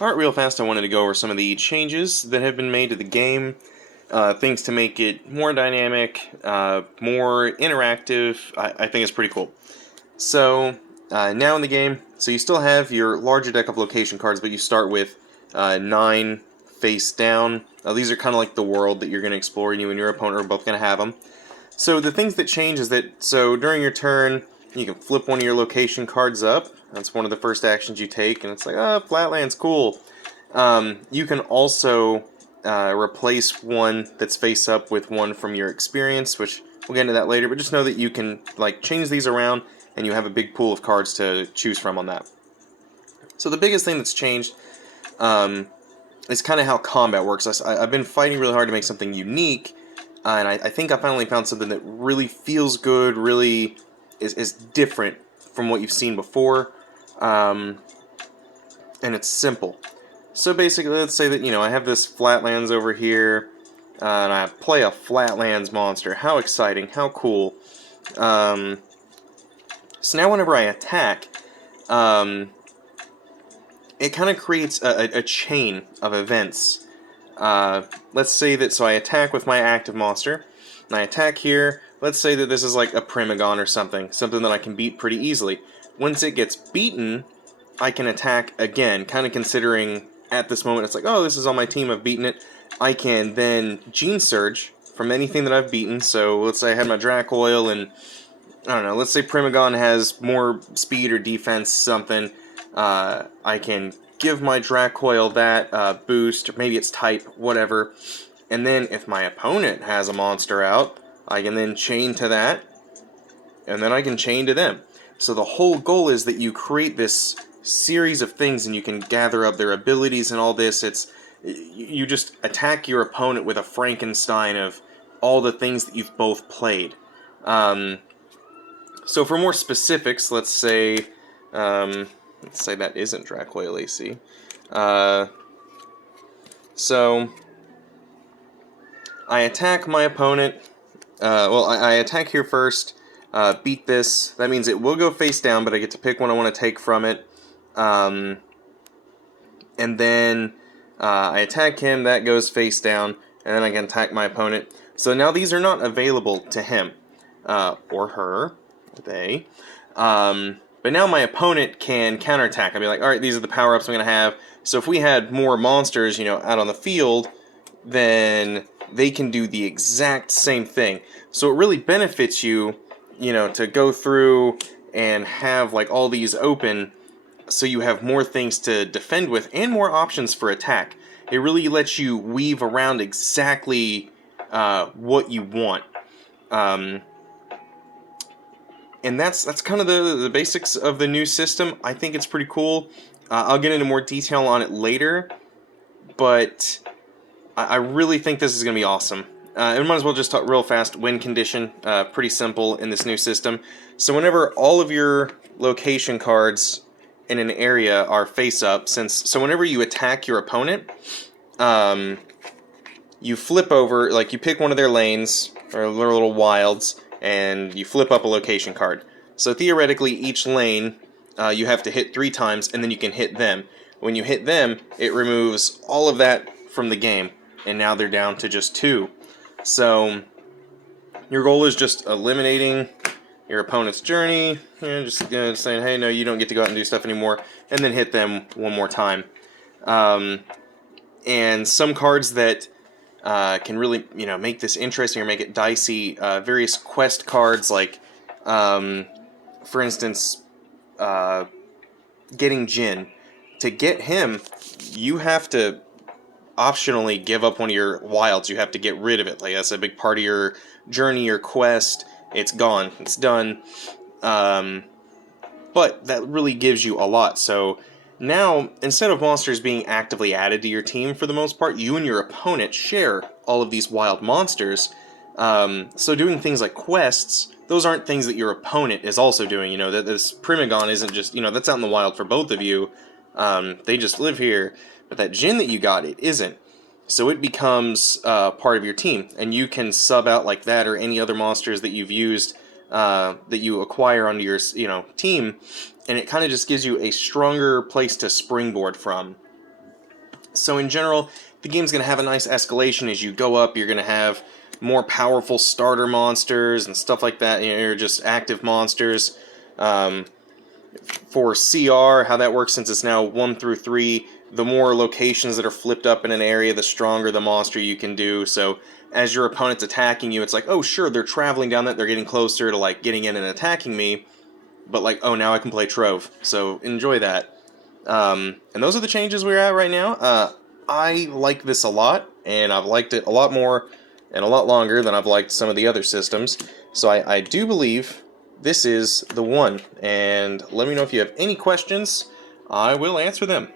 Alright, real fast, I wanted to go over some of the changes that have been made to the game, things to make it more dynamic, more interactive. I think it's pretty cool. So, now in the game, so you still have your larger deck of location cards, but you start with 9 face down. These are kind of like the world that you're going to explore, and you and your opponent are both going to have them. So the things that change is that, so during your turn, you can flip one of your location cards up. That's one of the first actions you take, and it's like, oh, Flatland's cool. You can also replace one that's face up with one from your experience, which we'll get into that later, but just know that you can like change these around, and you have a big pool of cards to choose from on that. So the biggest thing that's changed is kind of how combat works. I've been fighting really hard to make something unique, and I think I finally found something that really feels good, really is different from what you've seen before, and it's simple. So basically, let's say that, I have this Flatlands over here, and I play a Flatlands monster. How exciting, how cool. So now whenever I attack, it kind of creates a chain of events. Let's say that, so I attack with my active monster, and I attack here. Let's say that this is like a Primagon or something that I can beat pretty easily. Once it gets beaten, I can attack again, kind of considering at this moment it's like, oh, this is on my team, I've beaten it. I can then Gene Surge from anything that I've beaten. So let's say I had my Dracoil, and I don't know, let's say Primagon has more speed or defense, something. I can give my Dracoil that boost, or maybe it's type, whatever. And then if my opponent has a monster out, I can then chain to that, and then I can chain to them. So the whole goal is that you create this series of things, and you can gather up their abilities and all this. You just attack your opponent with a Frankenstein of all the things that you've both played. So for more specifics, let's say that isn't Dracoil AC. So I attack my opponent. I attack here first, beat this. That means it will go face down, but I get to pick one I want to take from it. And then I attack him, that goes face down, and then I can attack my opponent. So now these are not available to him, or her, they. But now my opponent can counterattack. I'll be like, alright, these are the power-ups I'm going to have. So if we had more monsters, out on the field, then they can do the exact same thing. So it really benefits you, to go through and have like all these open, so you have more things to defend with and more options for attack. It really lets you weave around exactly what you want. And that's kind of the basics of the new system. I think it's pretty cool. I'll get into more detail on it later, but I really think this is going to be awesome. And might as well just talk real fast. Win condition, pretty simple in this new system. So whenever all of your location cards in an area are face up, so whenever you attack your opponent, you flip over, like you pick one of their lanes, or their little wilds, and you flip up a location card. So theoretically, each lane you have to hit 3 times, and then you can hit them. When you hit them, it removes all of that from the game, and now they're down to just 2. So your goal is just eliminating your opponent's journey, and just saying, hey, no, you don't get to go out and do stuff anymore, and then hit them one more time. And some cards that can really, make this interesting or make it dicey. Various quest cards, like, for instance, getting Jin. To get him, you have to optionally give up one of your wilds. You have to get rid of it. Like, that's a big part of your journey or quest. It's gone. It's done. But that really gives you a lot. So now, instead of monsters being actively added to your team, for the most part, you and your opponent share all of these wild monsters. So doing things like quests, those aren't things that your opponent is also doing. That this Primagon isn't just, that's out in the wild for both of you. They just live here. But that Jin that you got, it isn't. So it becomes part of your team. And you can sub out like that or any other monsters that you've used, that you acquire onto your team. And it kind of just gives you a stronger place to springboard from. So in general, the game's going to have a nice escalation as you go up. You're going to have more powerful starter monsters and stuff like that. You know, you're just active monsters. For CR, how that works, since it's now 1 through 3, the more locations that are flipped up in an area, the stronger the monster you can do. So as your opponent's attacking you, it's like, oh sure, they're traveling down that, they're getting closer to like getting in and attacking me, but like, oh, now I can play Trove. So enjoy that. And those are the changes we're at right now. I like this a lot, and I've liked it a lot more and a lot longer than I've liked some of the other systems. So I do believe this is the one. And let me know if you have any questions. I will answer them.